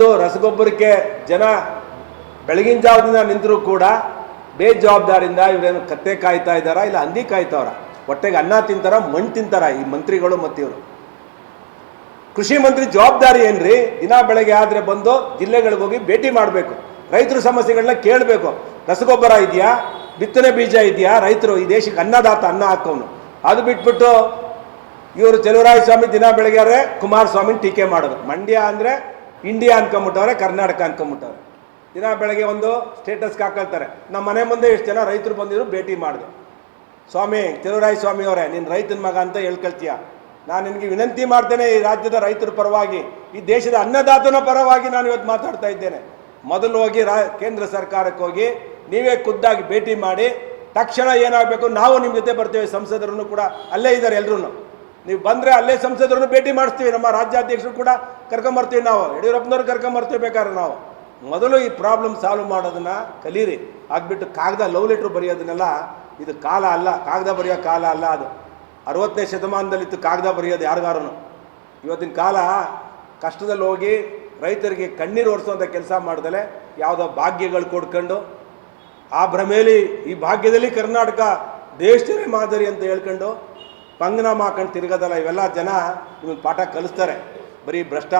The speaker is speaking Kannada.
ಒಂದು ರಸಗೊಬ್ಬರಕ್ಕೆ ಜನ ಬೆಳಗಿನ ಜಾವದಿಂದ ನಿಂತರೂ ಕೂಡ ಬೇಜವಾಬ್ದಾರಿಯಿಂದ ಇವರೇನು ಕತ್ತೆ ಕಾಯ್ತಾ ಇದ್ದಾರಾ ಇಲ್ಲ ಹಂದಿ ಕಾಯ್ತಾವ್ರ? ಹೊಟ್ಟೆಗೆ ಅನ್ನ ತಿಂತಾರ ಮಣ್ಣು ತಿಂತಾರ ಈ ಮಂತ್ರಿಗಳು ಮತ್ತು ಇವರು? ಕೃಷಿ ಮಂತ್ರಿ ಜವಾಬ್ದಾರಿ ಏನ್ರಿ? ದಿನ ಬೆಳಗ್ಗೆ ಆದರೆ ಬಂದು ಜಿಲ್ಲೆಗಳಿಗೆ ಹೋಗಿ ಭೇಟಿ ಮಾಡಬೇಕು, ರೈತರ ಸಮಸ್ಯೆಗಳನ್ನ ಕೇಳಬೇಕು. ರಸಗೊಬ್ಬರ ಇದೆಯಾ, ಬಿತ್ತನೆ ಬೀಜ ಇದೆಯಾ, ರೈತರು ಈ ದೇಶಕ್ಕೆ ಅನ್ನದಾತ ಅನ್ನ ಹಾಕೋನು. ಅದು ಬಿಟ್ಬಿಟ್ಟು ಇವರು ಚಲುವರಾಯಸ್ವಾಮಿ ದಿನ ಬೆಳಗ್ಗೆ ಕುಮಾರಸ್ವಾಮಿ ಟೀಕೆ ಮಾಡೋದು. ಮಂಡ್ಯ ಅಂದರೆ ಇಂಡಿಯಾ ಅನ್ಕೊಂಬಿಟ್ಟವ್ರೆ, ಕರ್ನಾಟಕ ಅನ್ಕೊಂಬಿಟ್ಟವ್ರೆ. ದಿನ ಬೆಳಗ್ಗೆ ಒಂದು ಸ್ಟೇಟಸ್ಗೆ ಹಾಕೊಳ್ತಾರೆ, ನಮ್ಮ ಮನೆ ಮುಂದೆ ಎಷ್ಟು ಜನ ರೈತರು ಬಂದಿದ್ರು ಭೇಟಿ ಮಾಡಿದೆ. ಸ್ವಾಮಿ ಚಲುವರಾಯಸ್ವಾಮಿ ಅವರೇ, ನೀನು ರೈತನ ಮಗ ಅಂತ ಹೇಳ್ಕೊಳ್ತೀಯ. ನಾನು ನಿನಗೆ ವಿನಂತಿ ಮಾಡ್ತೇನೆ, ಈ ರಾಜ್ಯದ ರೈತರ ಪರವಾಗಿ, ಈ ದೇಶದ ಅನ್ನದಾತನ ಪರವಾಗಿ ನಾನು ಇವತ್ತು ಮಾತಾಡ್ತಾ ಇದ್ದೇನೆ. ಮೊದಲು ಹೋಗಿ ಕೇಂದ್ರ ಸರ್ಕಾರಕ್ಕೆ ಹೋಗಿ ನೀವೇ ಖುದ್ದಾಗಿ ಭೇಟಿ ಮಾಡಿ ತಕ್ಷಣ ಏನಾಗಬೇಕು, ನಾವು ನಿಮ್ಮ ಜೊತೆ ಬರ್ತೇವೆ. ಸಂಸದರನ್ನು ಕೂಡ ಅಲ್ಲೇ ಇದ್ದಾರೆ, ಎಲ್ಲರೂ ನೀವು ಬಂದರೆ ಅಲ್ಲೇ ಸಂಸದರನ್ನು ಭೇಟಿ ಮಾಡಿಸ್ತೀವಿ. ನಮ್ಮ ರಾಜ್ಯಾಧ್ಯಕ್ಷರು ಕೂಡ ಕರ್ಕೊಂಬರ್ತೀವಿ, ನಾವು ಯಡಿಯೂರಪ್ಪನವ್ರು ಕರ್ಕೊಂಬರ್ತೀವಿ ಬೇಕಾದ್ರೆ. ನಾವು ಮೊದಲು ಈ ಪ್ರಾಬ್ಲಮ್ ಸಾಲ್ವ್ ಮಾಡೋದನ್ನು ಕಲೀರಿ. ಆಗ್ಬಿಟ್ಟು ಕಾಗದ ಲವ್ ಲೆಟ್ರ್ ಬರೆಯೋದನ್ನೆಲ್ಲ ಇದು ಕಾಲ ಅಲ್ಲ, ಕಾಗದ ಬರೆಯೋ ಕಾಲ ಅಲ್ಲ ಅದು. 60ನೇ ಶತಮಾನದಲ್ಲಿತ್ತು ಕಾಗದ ಬರೆಯೋದು ಯಾರಿಗಾರು. ಇವತ್ತಿನ ಕಾಲ ಕಷ್ಟದಲ್ಲಿ ಹೋಗಿ ರೈತರಿಗೆ ಕಣ್ಣೀರು ಒರೆಸೋಂಥ ಕೆಲಸ ಮಾಡ್ದಲೆ ಯಾವುದೋ ಭಾಗ್ಯಗಳು ಕೊಡ್ಕೊಂಡು ಆ ಭ್ರಮೆಯಲ್ಲಿ ಈ ಭಾಗ್ಯದಲ್ಲಿ ಕರ್ನಾಟಕ ದೇಶದಲ್ಲಿ ಮಾದರಿ ಅಂತ ಹೇಳ್ಕೊಂಡು ಪಂಗನಾಮ ಹಾಕೊಂಡು ತಿರ್ಗೋದಲ್ಲ. ಇವೆಲ್ಲ ಜನ ನಿಮಗೆ ಪಾಠ ಕಲಿಸ್ತಾರೆ. ಬರೀ ಭ್ರಷ್ಟ